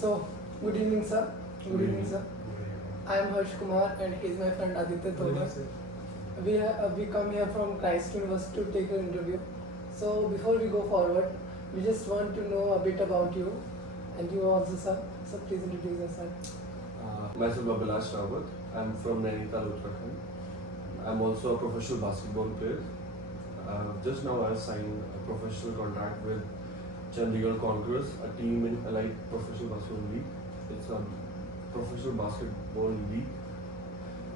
So, good evening, sir. Good evening, sir. I am Harsh Kumar, and he is my friend Aditya Togar. We come here from Christ University to take an interview. So, before we go forward, we just want to know a bit about you, and you also, sir. So, please introduce yourself. Myself Abhilash Rawat. I'm from Nainital, Uttarakhand. I'm also a professional basketball player. Just now I signed a professional contract with Chandigarh Conquerors, a team in Elite Professional Basketball League. It's a professional basketball league,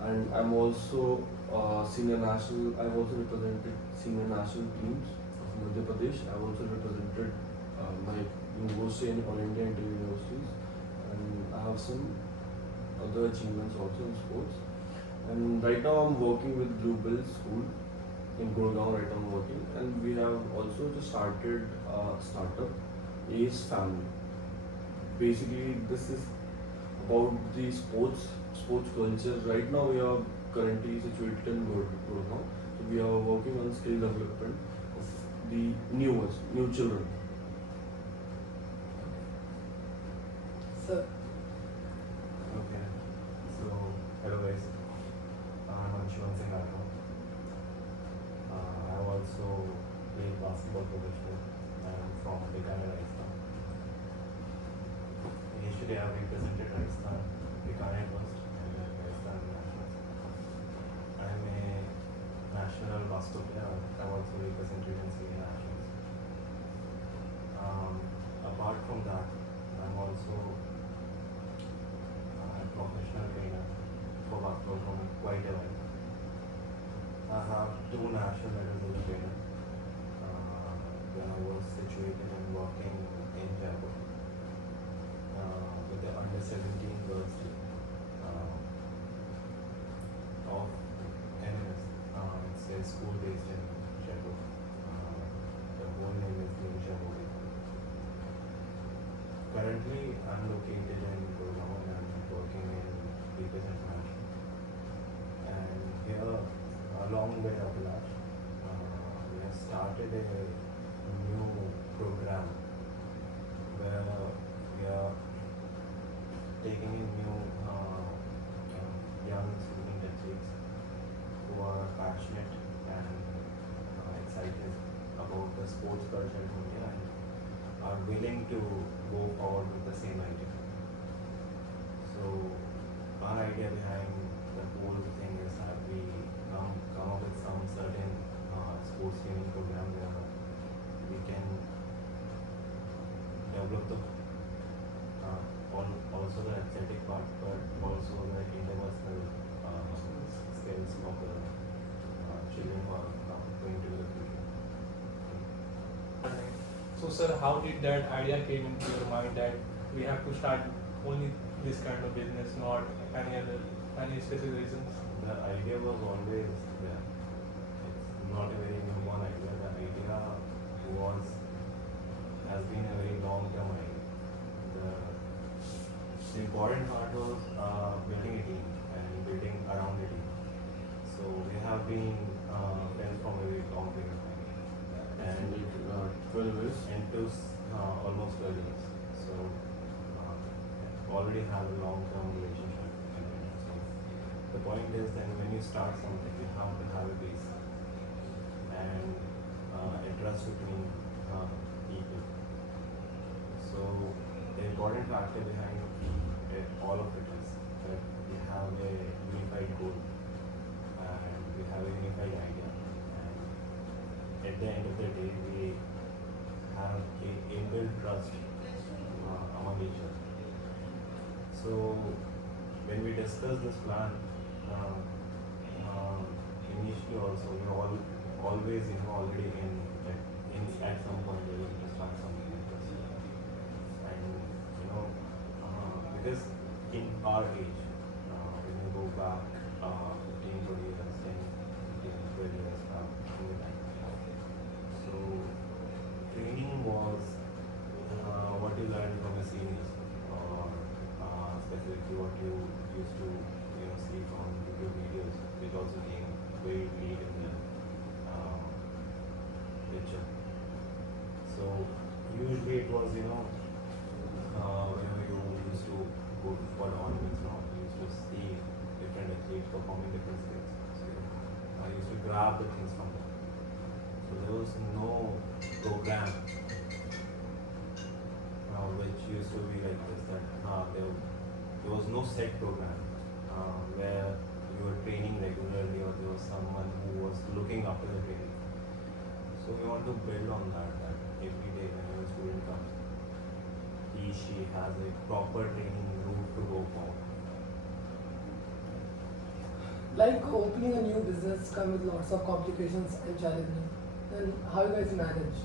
and I'm also senior national. I've also represented senior national teams of Madhya Pradesh. I've also represented my university and all India inter-universities, and I have some other achievements also in sports. And right now I'm working with Bluebell School in Gurgaon. Right now I'm working, and we have also just started a startup, Ace Family. Basically, this is about the sports culture. Right now we are currently situated in Gurgaon, so we are working on skill development of the new children. Sir, Okay, so hello guys, I'm Anshuman Singh Rathore. I also play basketball professionally. I'm from Bikaner, Rajasthan. Initially, I represented Rajasthan, Bikaner first, and then Rajasthan national. I'm a national basketball player. I've also represented in senior nationals. Apart from that, I'm also a professional trainer for basketball from quite a while. I have 2 national medals as a trainer when I was situated and working in Jaipur with the under 17 girls team of NMS. It's a school based in Jaipur. The whole name is New Jaipur. Currently, I'm located in Gurgaon and I'm working in People's International. And here, along with Abhilash, we have started a new program where we are taking in new young student athletes who are passionate and excited about the sports culture in India and are willing to go forward with the same idea. So our idea behind the whole thing is that we come up with some certain sports training program where we can develop the also the athletic part, but also the interpersonal skills for the children who are going to the future. So, sir, how did that idea came into your mind that we have to start only this kind of business, not any specific reasons? The idea was always there. It's not a very new one idea. The idea has been a very long-term idea. The important part was building a team and building around a team. So we have been friends from a very long period of time. And 12 years. into almost 12 years. So already have a long-term relationship. So the point is then when you start something, you have to have a base and a trust between people. So the important factor behind all of it is that we have a unified goal and we have a unified idea. And at the end of the day, we have a inbuilt trust among each other. So when we discuss this plan, initially also we are always already in at some point we will start something like this. And because in our age, when you go back 15, 20 years, 10, 15, 12 years back in the time. So training was what you learned from the seniors or specifically what you used to see from YouTube videos, which also came very late in the picture. So usually it was whenever you performing different skills. So I used to grab the things from them. So there was no program which used to be like this, that there was no set program where you were training regularly or there was someone who was looking after the training. So we want to build on that every day when a student comes, she has a proper training route to go forward. Like opening a new business come with lots of complications and challenges. Then how you guys manage?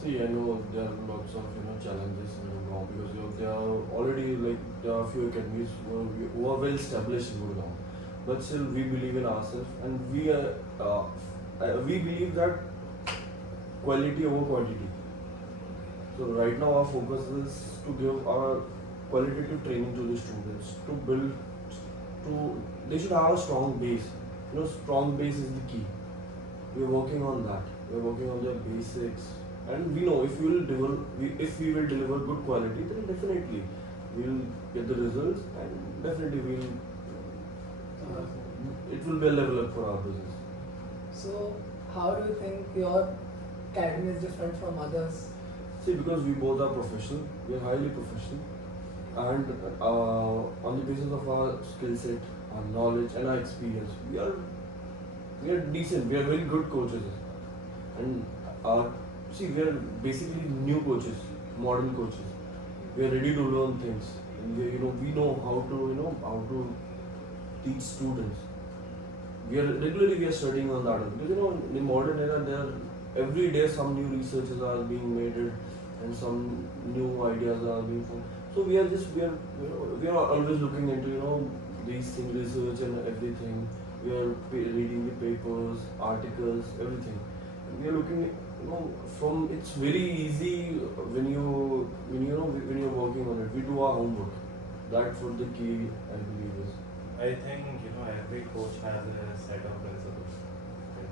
See, I know there are lots of challenges in Gurgaon because there are already there are a few academies who are well established in Gurgaon, but still we believe in ourselves and we believe that quality over quantity. So right now our focus is to give our qualitative training to the students to build they should have a strong base. Strong base is the key. We are working on that. We are working on their basics. And we know if we will deliver good quality, then definitely we will get the results, and definitely it will be a level up for our business. So how do you think your academy is different from others? See, because we both are professional, we are highly professional, and on the basis of our skill set, our knowledge, and our experience, we are decent. We are very good coaches, and we are basically new coaches, modern coaches. We are ready to learn things. And we know how to teach students. We are studying on that because in the modern era every day some new researches are being made and some new ideas are being formed. So we are always looking into these things, research and everything. We are reading the papers, articles, everything. And we are looking from it's very easy when you're working on it. We do our homework. That's what the key I believe is. I think every coach has a set of principles, okay?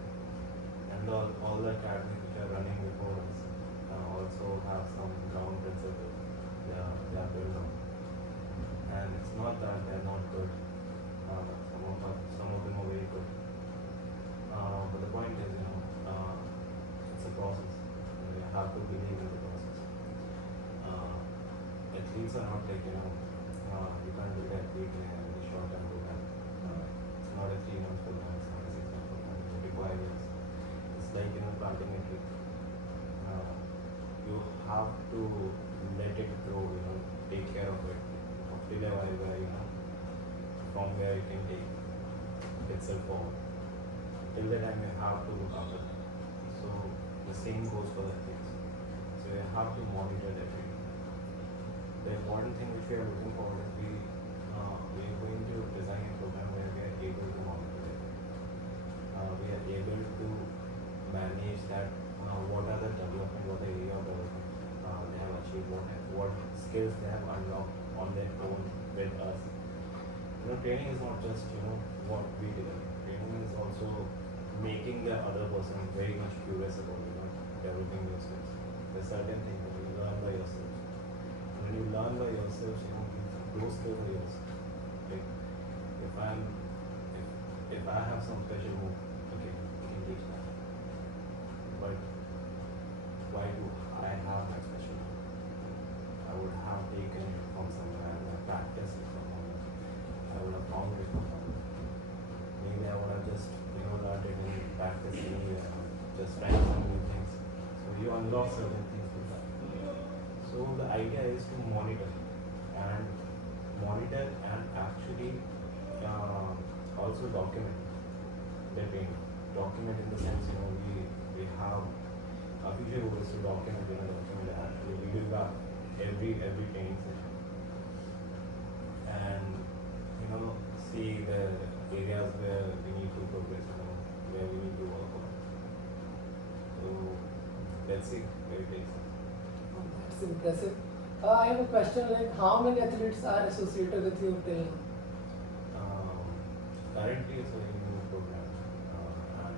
And all the academies which are running before us also have some ground principles they are built on. And it's not that they're not good. Some of them are very good. But the point is, it's a process. You have to believe in the process. Athletes are not like you can't do that quickly and in a short term program. It's not a 3 months program. It's not a 6 months program. It requires. It's like planting a tree. You have to let it grow. Take care of it. Till a while where from where it can take itself forward. Till the time you have to look after it. So the same goes for the things. So you have to monitor every day. The important thing which we are looking forward is we are going to design a program where we are able to monitor it. We are able to manage that. What are the development, what the area of development they have achieved, what skills they have unlocked on their own with us. Training is not just what we did. Training is also making the other person very much curious about developing your skills. There's certain things that you learn by yourself. And when you learn by yourself, those skills are yours. Like if I have some special move, okay, I can teach that. But why do I have that special move? I would have taken it from somewhere. I would have practiced it from somewhere. I would have found it from somewhere. Maybe I would have just learned it in practice anywhere, just trying some new things. So you unlock certain things with that. So the idea is to monitor and actually also document the training. Document in the sense we have a future goal is to document actually we do that every training session and see the areas where we need to progress, where we need to work on. So let's see where it takes us. Oh, that's impressive. I have a question like how many athletes are associated with you till now? Currently it's a new program and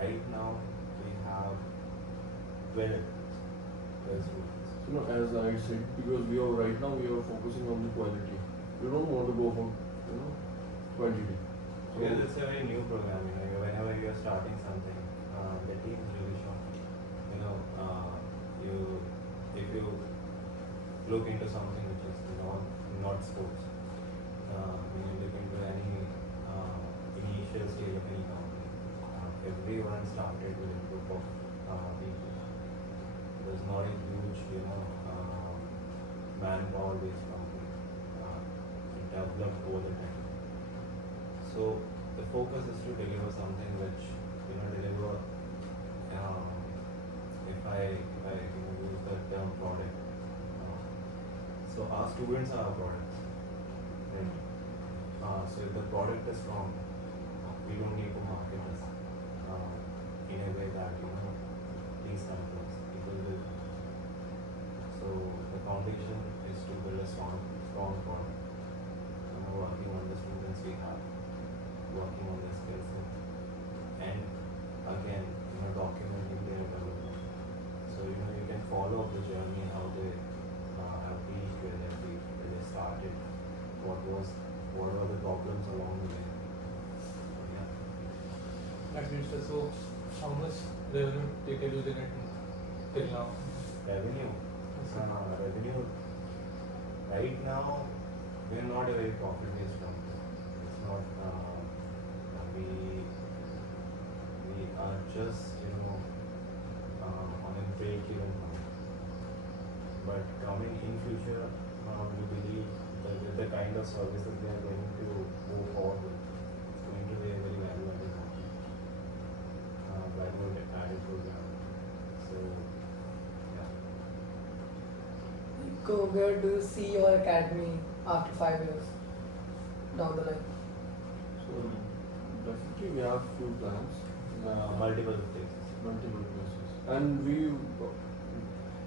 right now we have 12 students. As I said, because right now we are focusing on the quality. We don't want to go for quantity. So Because it's a very new program, whenever you are starting something, the team is really short. If you look into something which is not sports, when you look into any initial stage of any company, everyone started with a group of people. There's not a huge, manpower-based company. It developed over the time. So the focus is to deliver something which deliver. If I use the term product, so our students are our products, right? So if the product is strong, we don't need to market this in a way that these companies people will. So the foundation is to build a strong product. Working on the students we have, working on their skill set, and again, documenting their development. So you can follow up the journey, how they have reached where they started, what were the problems along the way. Yeah. That's interesting. So, how much revenue did you generate till now? Revenue. Revenue. Right now, we are not a very profit-based company. It's not. We are just on a break-even point. But coming in future, we believe that with the kind of services we are going to move forward with, it's going to be a very value-added company. Value-added program. So, yeah. Like, where do you see your academy after 5 years down the line? So definitely we have few plans, Multiple places. and we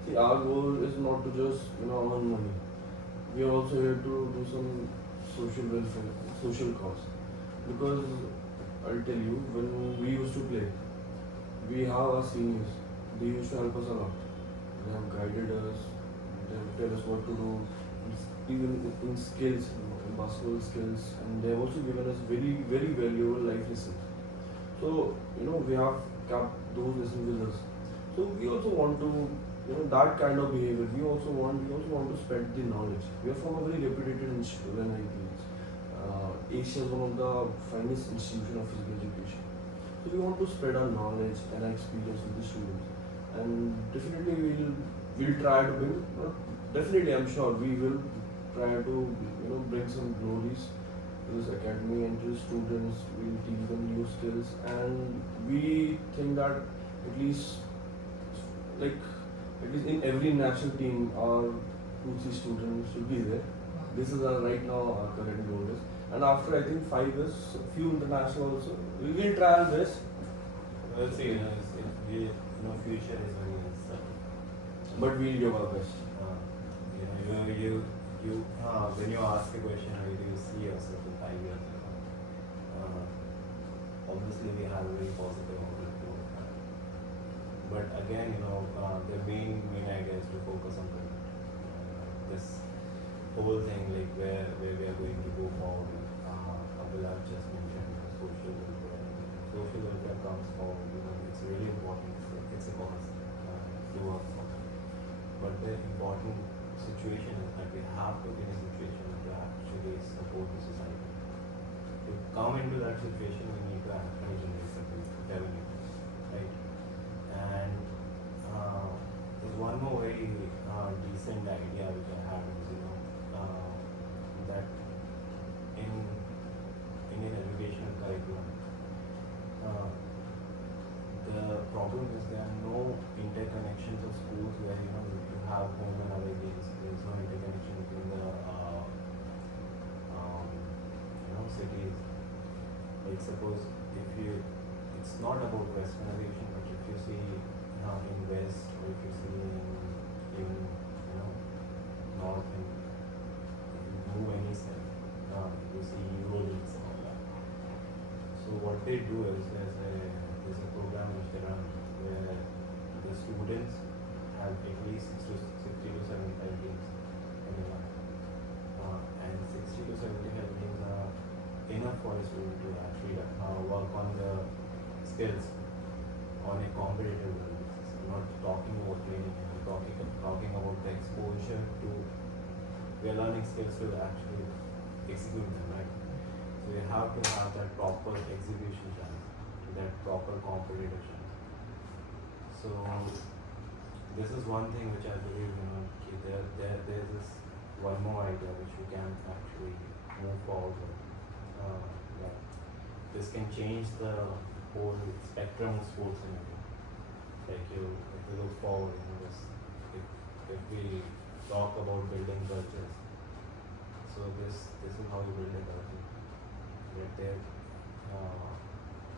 see our goal is not to just earn money. We are also here to do some social welfare, social cause. Because I'll tell you, when we used to play, we have our seniors. They used to help us a lot. They have guided us. They have tell us what to do, even in skills, in basketball skills, and they have also given us very, very valuable life lessons. So we have kept those lessons with us. So we also want to, that kind of behavior. We also want to spread the knowledge. We are from a very reputed institute, and Asia is one of the finest institution of physical education. So we want to spread our knowledge and our experience with the students, and definitely we'll try to bring. Definitely, I'm sure we will try to bring some glories to this academy and to the students. We'll teach them new skills, and we think that at least in every national team, our 2-3 students should be there. This is right now our current goal is, and after I think 5 years, few international also. We will try our best. We'll see. Future is very uncertain. But we'll give our best. When you ask a question, how do you see yourself in 5 years? Obviously, we have a very positive outlook towards that. But again, the main idea is to focus on this whole thing, like where we are going to go forward. Abhilal just mentioned social welfare. Social welfare comes forward. It's really important. It's a cause to work for. But the important situation is that we have to be in a situation to actually support the society. To come into that situation, we need to actually generate revenue, right? And there's one more very decent idea which I had is, that in an educational curriculum, the problem is there are no interconnections of schools where you have home and away games. There is no interconnection between the cities. Like suppose it's not about westernization, but if you see in west, or if you see in north, and if you move any side, you see Euro leagues and all that. So what they do is there's a program which they run where the students have at least 60 to 75 games every month. And 60 to 75 games are enough for student to actually work on the skills on a competitive level. I'm not talking about training, I'm talking about the exposure to, we are learning skills to actually execute them, right? So you have to have that proper execution chance, that proper competitive chance. So this is one thing which I believe, there's this one more idea which we can actually move forward with. That this can change the whole spectrum of sports in India. Like if you look forward, if we talk about building cultures, so this is how you build a culture. There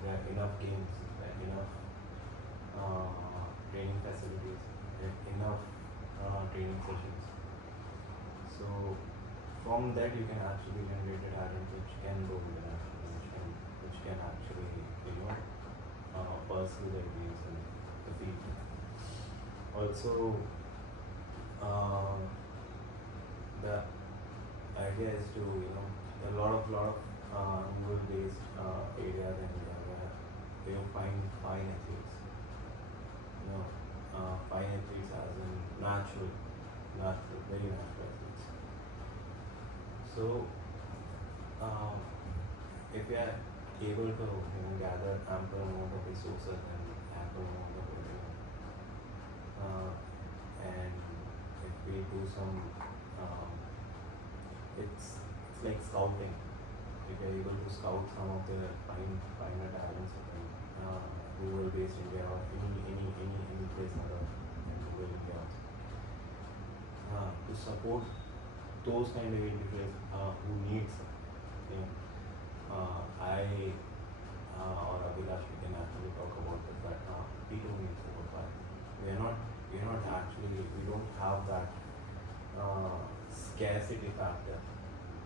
are enough games, there are enough training facilities, there are enough training sessions. So from that you can actually generate a talent which can go international, which can actually pursue their dreams in the field. Also, the idea is to a lot of rural based areas in India where you find fine athletes. Fine athletes as in natural, very natural athletes. So, if we are able to gather ample amount of resources and ample amount of and if we do some, it's like scouting. If we are able to scout some of the finer talents in rural based India or any place other in rural India, to support those kind of individuals who needs, I or Abhilash, we can actually talk about this, that we don't need support. We don't have that scarcity factor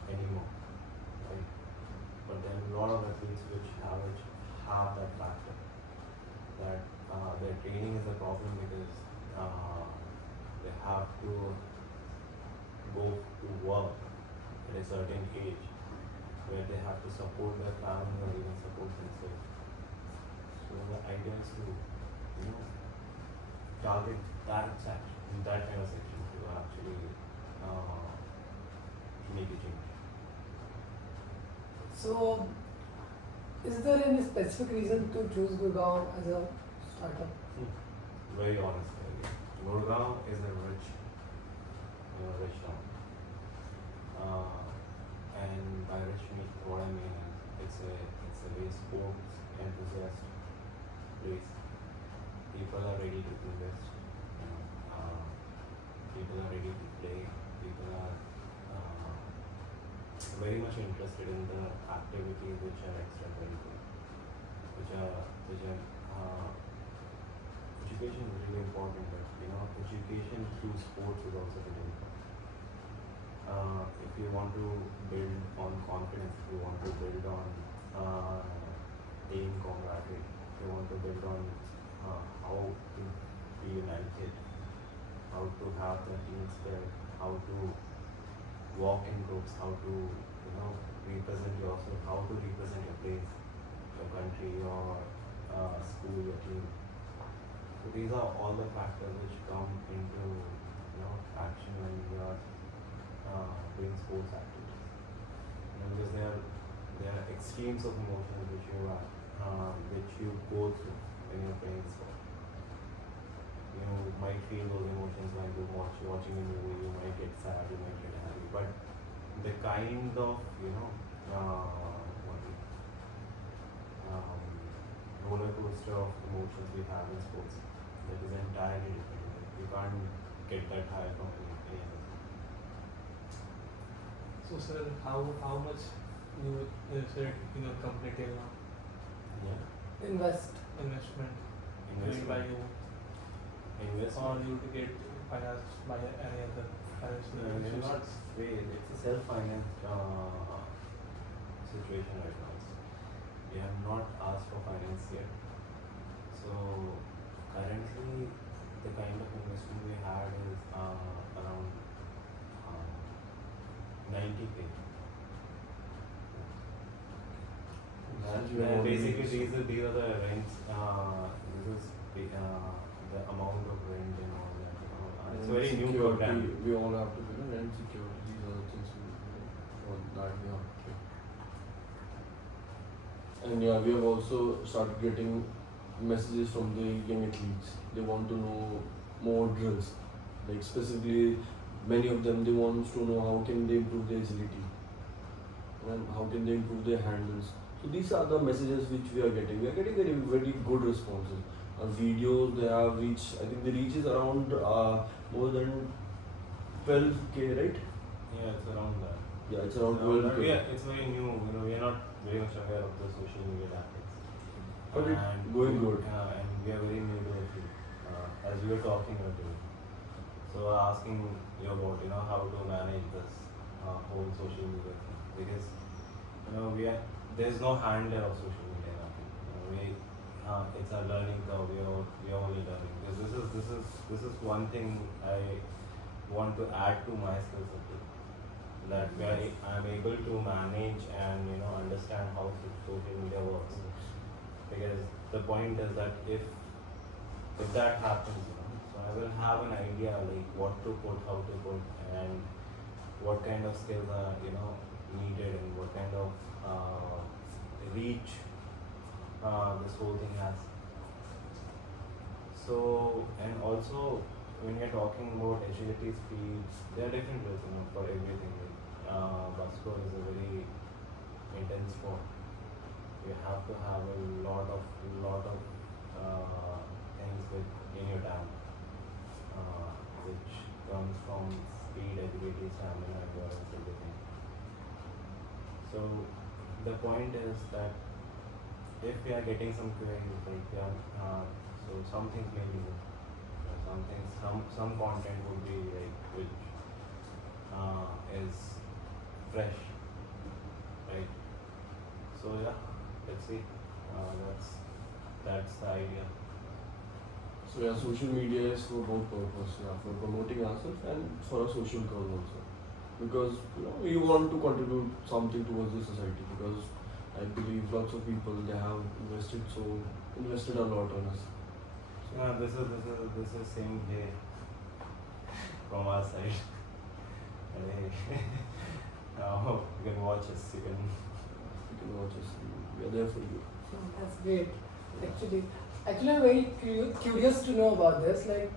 anymore, right? But there are a lot of athletes which have that factor, that their training is a problem because they have to go to work at a certain age where they have to support their family or even support themselves. So the idea is to target that section, that kind of section to actually make a change. So, is there any specific reason to choose Gurgaon as a startup? Very honestly, Gurgaon is a rich town. And by rich what I mean is it's a very sports enthusiast place. People are ready to invest. People are ready to play. People are very much interested in the activities which are extracurricular, which are education is really important, but education through sports is also very important. If you want to build on confidence, if you want to build on team camaraderie, if you want to build on how to be united, how to have the team spirit, how to walk in groups, how to represent yourself, how to represent your place, your country, your school, your team. So these are all the factors which come into action when you are doing sports activities. Because there are extremes of emotions which you go through when you're playing sport. You might feel those emotions while you're watching a movie. You might get sad, you might get happy, but the kind of roller coaster of emotions we have in sports, that is entirely different. You can't get that high from any other. So sir, how much you said in your company till now? Yeah. Investment made by you, or you to get financed by any other financial It's not institutions? it's a self-financed situation right now. We have not asked for finance yet. So currently, the kind of investment we had is around 90K. message. We have And already basically, received. these are the rents. This is the amount of rent and all that. It's a Rent very new security, program. we all have to pay, rent security, these are the things for that we have to pay. And yeah, we have also started getting messages from the young athletes. They want to know more drills. Like specifically, many of them, they want to know how can they improve their agility and how can they improve their handles. So these are the messages which we are getting. We are getting very good responses. Videos, they have reached, I think the reach is around more than 12k, right? Yeah, it's around that. Yeah, it's around So, 12k. it's very new. We are not very much aware of the social media tactics. But it's going good. And we are very new to it. As we were talking earlier. So asking you about how to manage this whole social media thing, because there's no handler of social media. It's a learning curve. We are only learning. Because this is one thing I want to add to my skill set. That I'm able to manage and understand how social media works. Because the point is that if that happens, so I will have an idea like what to put, how to put, and what kind of skills are needed, and what kind of reach this whole thing has. So, and also when you're talking about agility, speed, there are different ways for everything. Basketball is a very intense sport. You have to have a lot of things in your tank, which comes from speed, agility, stamina, endurance, everything. So the point is that if we are getting some queries, like so some things may be new. Some content would be like which is fresh, right? So yeah, let's see. That's the idea. So yeah, social media is for both purposes, yeah, for promoting ourselves and for a social cause also. Because we want to contribute something towards the society, because I believe lots of people, they have invested a lot on us. This is same day from our side. Now you can watch us. You can watch us. We are there for you. That's great. Actually, I'm very curious to know about this. Like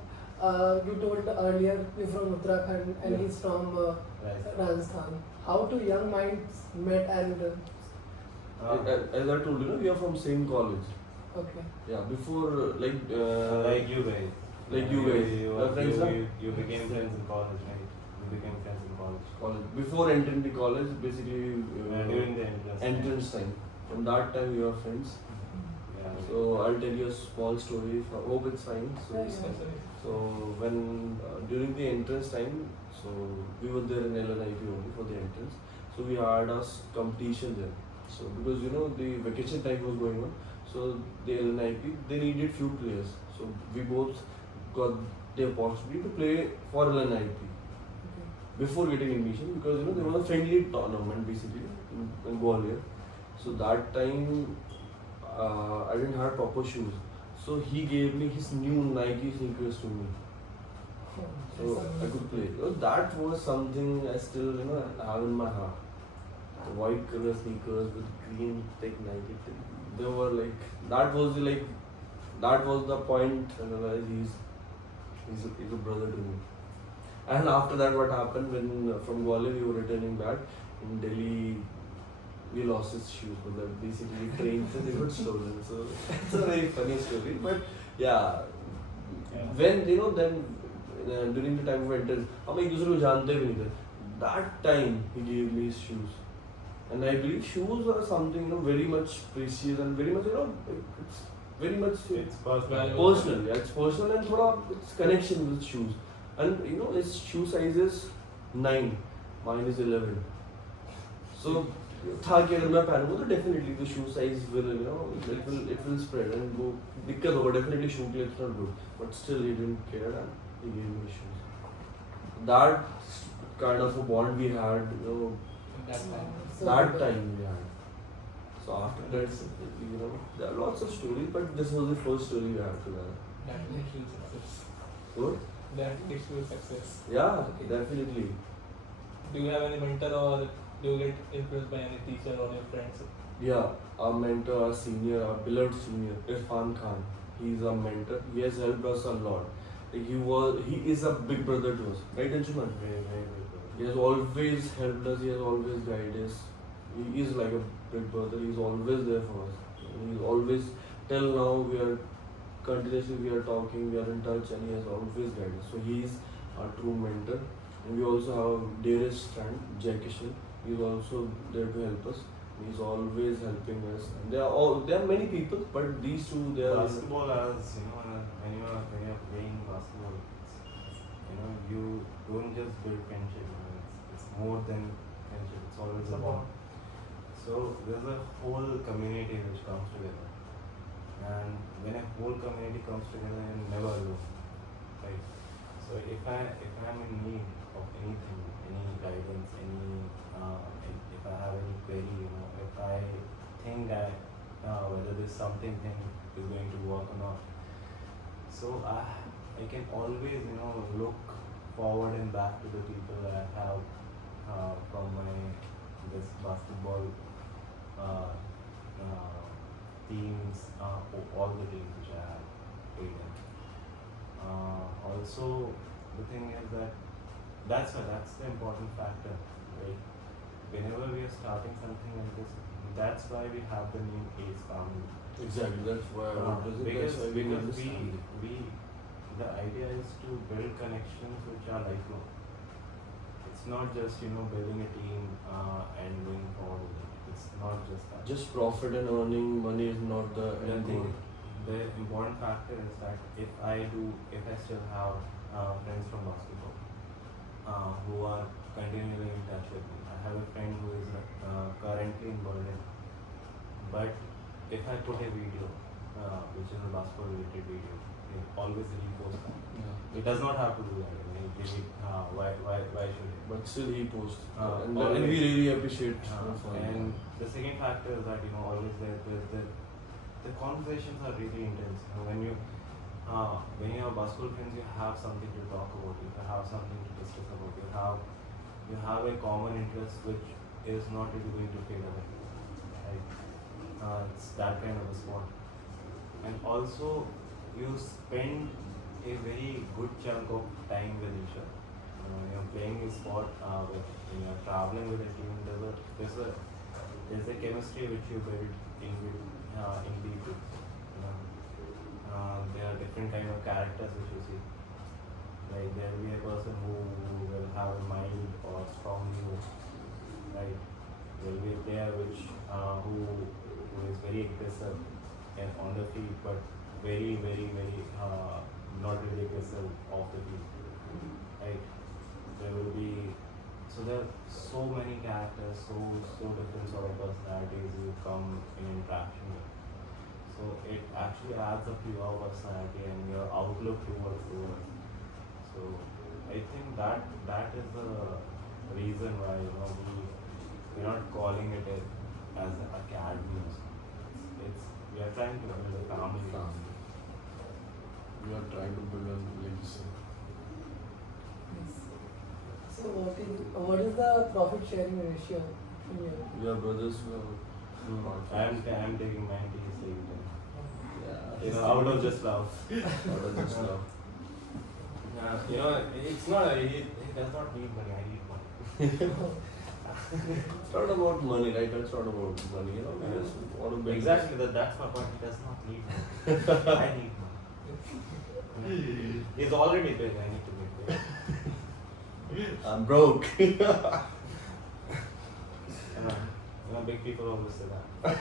you told earlier, you're from Uttarakhand and he's from Rajasthan. How do young minds met and? As I told you, we are from same college. Okay. Yeah, before like you guys. You became Yes. friends in college, right? You became friends in college. Before entering the college, basically During the entrance time. From that time, we were friends. Yeah. So I'll tell you a small story. Hope it's fine. So when during the entrance time, so we were there in LNIP only for the entrance. So we had a competition there. So because the vacation time was going on, so the LNIP, they needed few players. So we both got the opportunity to play for LNIP before getting admission, because there was a friendly tournament basically in Gwalior. So that time I didn't have proper shoes. So he gave me his new Nike sneakers to me. So I could play. That was something I still have in my heart. The white color sneakers with green thick Nike. They were like that was the point, and I realized he's a brother to me. And after that, what happened when from Gwalior we were returning back in Delhi, we lost his shoes, but basically trains and they got stolen. So it's a very funny story. But yeah, when then during the time of entrance, हम एक दूसरे को जानते भी नहीं थे. That time he gave me his shoes, and I believe shoes are something very much precious and very much it's very much It's personal. Personal, yeah, it's personal and thoda it's connection with shoes. And his shoe size is 9, mine is 11. So था कि अगर मैं पहनूंगा तो definitely the shoe size will it will spread and वो दिक्कत होगा definitely shoe के लिए it's not good, but still he didn't care and he gave me shoes. That kind of a bond we had, that time we had. So after that, there are lots of stories, but this was the first story we have to learn. That makes you success. Good? That makes you success. Yeah, definitely. Do you have any mentor or do you get influenced by any teacher or your friends? Yeah, our mentor, our senior, our beloved senior, Irfan Khan. He's our mentor. He has helped us a lot. Like he is a big brother to us, right, Anshuman? Very, very good. He has always helped us. He has always guided us. He is like a big brother. He's always there for us. He's always till now continuously we are talking. We are in touch, and he has always guided us. So he is our true mentor. And we also have our dearest friend, Jai Kishan. He's also there to help us. He's always helping us. And there are many people, but these two they are. Basketball, as you know, when you are playing basketball, you don't just build friendship. It's more than friendship. It's always a bond. So there's a whole community which comes together, and when a whole community comes together, you're never alone, right? So if I'm in need of anything, any guidance, if I have any query, if I think that whether this something thing is going to work or not, so I can always look forward and back to the people that I have from this basketball teams, all the teams which I have played in. Also, the thing is that's the important factor, right? Whenever we are starting something like this, that's why we have the name Ace Family. Exactly. That's why I want to say. Because That's why we understand. the idea is to build connections which are lifelong. It's not just building a team and going forward with it. It's not just that. Just profit and earning money is not the The end thing, goal. the important factor is that if I still have friends from basketball who are continually in touch with me. I have a friend who is currently in Berlin, but if I put a video, which is a basketball related video, he always repost that. Yeah. He does not have to do that. Why should he? But still he posts. And always. we really appreciate And the second factor is that always the conversations are really intense. When you have basketball friends, you have something to talk about. You have something to discuss about. You have a common interest which is not really going to fade away. Right? It's that kind of a sport. And also, you spend a very good chunk of time with each other. You're playing a sport, when you're traveling with a team, there's a chemistry which you build in people. There are different kind of characters which you see. Like there will be a person who will have a mild or strong ego, right? There will be a player who is very aggressive and on the field, but very not really aggressive off the field, right? There are so many characters, so different sort of personalities you come in interaction with. So it actually adds up to your personality and your outlook towards the world. So I think that is the reason why we're not calling it as an academy. We are trying to build a family. We are trying to build a legacy. So what is the profit sharing ratio in your? We are brothers. I am taking 90, he's taking 10. Yeah. Out of just love. Out of just love. It's not. He does not need money. I need money. It's not about money, right? It's not about money. We just want to build. Exactly. That's my point. He does not need money. I need money. He's already big. I need to be big. I'm broke. Big people always say that.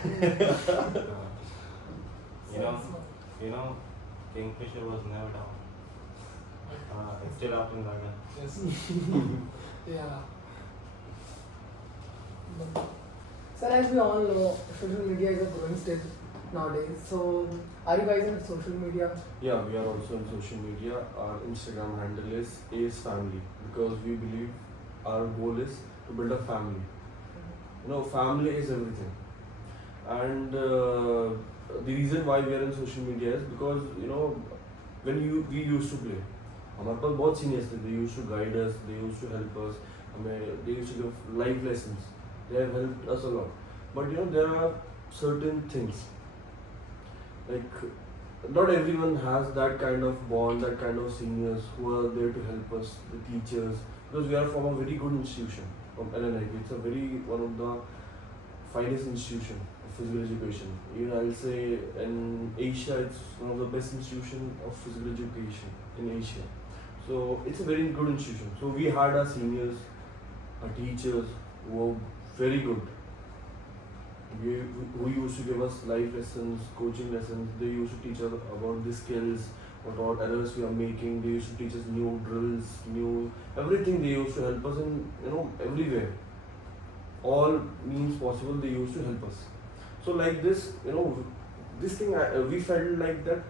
Kingfisher was never down. It's still up in London. Yes. Yeah. Sir, as we all know, social media is a growing stage nowadays. So, are you guys on social media? Yeah, we are also on social media. Our Instagram handle is Ace Family because we believe our goal is to build a family. Family is everything. and the reason why we are in social media is because when we used to play, हमारे पास बहुत seniors थे. They used to guide us, they used to help us. They used to give life lessons. They have helped us a lot. But there are certain things like not everyone has that kind of bond, that kind of seniors who are there to help us, the teachers, because we are from a very good institution, from LNIP. It's a very one of the finest institution of physical education. I'll say in Asia, it's one of the best institution of physical education in Asia. So it's a very good institution. So we had our seniors, our teachers who were very good. Who used to give us life lessons, coaching lessons. They used to teach us about the skills, what errors we are making. They used to teach us new drills, new everything. They used to help us in everywhere. All means possible. They used to help us. So like this, this thing we felt like that.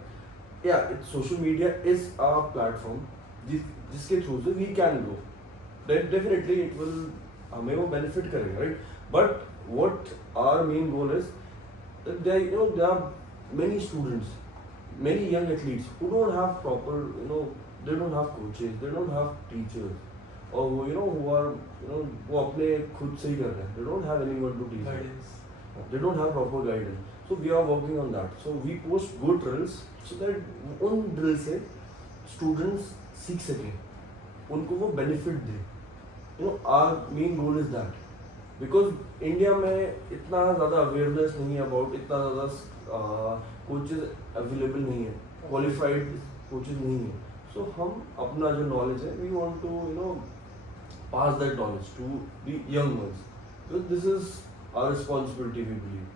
Yeah, social media is our platform. जिसके through से we can grow. Then definitely it will हमें वो benefit करेगा, right? But what our main goal is that there are many students, many young athletes who don't have proper, they don't have coaches, they don't have teachers, or who are वो अपने खुद से ही कर रहे हैं. They don't have anyone to teach them. They don't have proper guidance. So we are working on that. So we post good drills so that उन drill से students सीख सकें, उनको वो benefit they. Our main goal is that. Because India में इतना ज़्यादा awareness नहीं है अबाउट, इतना ज़्यादा कोचेज अवेलेबल नहीं है, क्वालिफाइड कोचेज नहीं है. सो हम अपना जो नॉलेज है, we want to pass that knowledge to the young ones, because this is our responsibility. We believe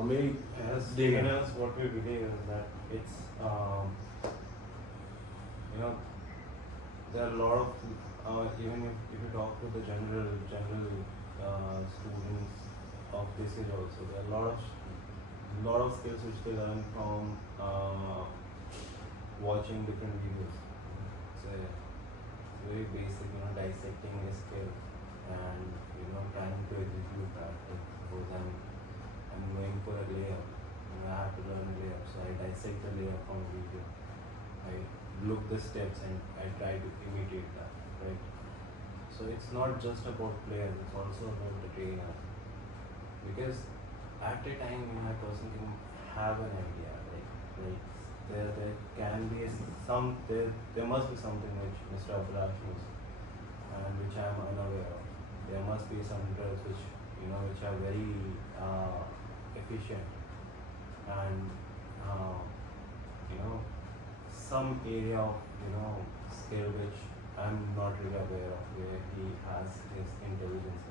हमें as देना. trainers, what we believe is that it's there are a lot of even if you talk to the general students of this age also, there are a lot of skills which they learn from watching different videos. It's a very basic, dissecting a skill and trying to execute that. Like, suppose I'm going for a layup, I have to learn a layup, so I dissect the layup from a video. I look the steps and I try to imitate that, right? So it's not just about players, it's also about the trainer. Because at a time, a person can have an idea, like there can be there must be something which Mr. Abhilash knows and which I am unaware of. There must be some drills which are very efficient and some area of skill which I'm not really aware of, where he has his intelligence.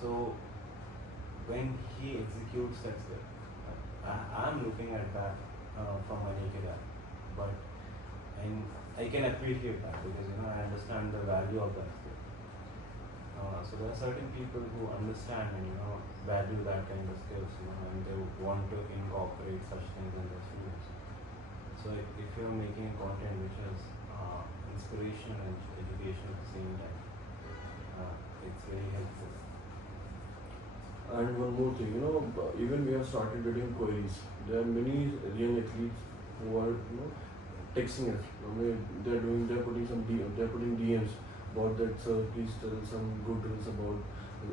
So when he executes that skill, I'm looking at that from a naked eye, but I can appreciate that because I understand the value of that skill. So there are certain people who understand and value that kind of skills, and they want to incorporate such things in their students. So if you're making content which is inspirational and educational at the same time, it's very helpful. And one more thing, even we have started getting queries. There are many young athletes who are, texting us. They're putting DMs about that. Sir, please tell some good drills about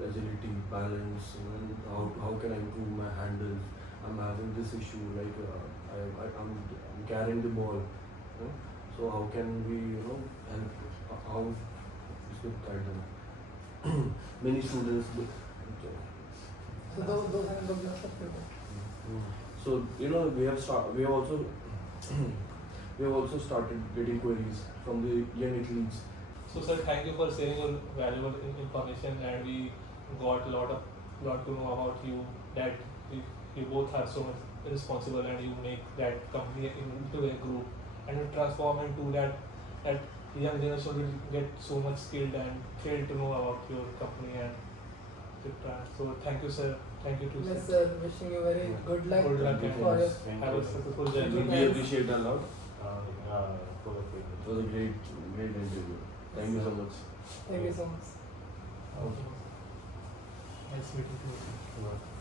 agility, balance. How can I improve my handles? I'm having this issue. Like I'm carrying the ball. So how can we, and how is it guide them? Many students. So those are the best of people. So we have also started getting queries from the young athletes. So sir, thank you for sharing your valuable information, and we got a lot to know about you, that you both are so much responsible and you make that company into a group and you transform into that young generation will get so much skilled and thrilled to know about your company and etc. So thank you sir, thank you to Yes, sir. Wishing you very good luck Good luck for your have a successful Thank journey. you. We appreciate a lot. Full of it. It was a great interview. Thank you so much. Thank you so much. Okay. Nice meeting you.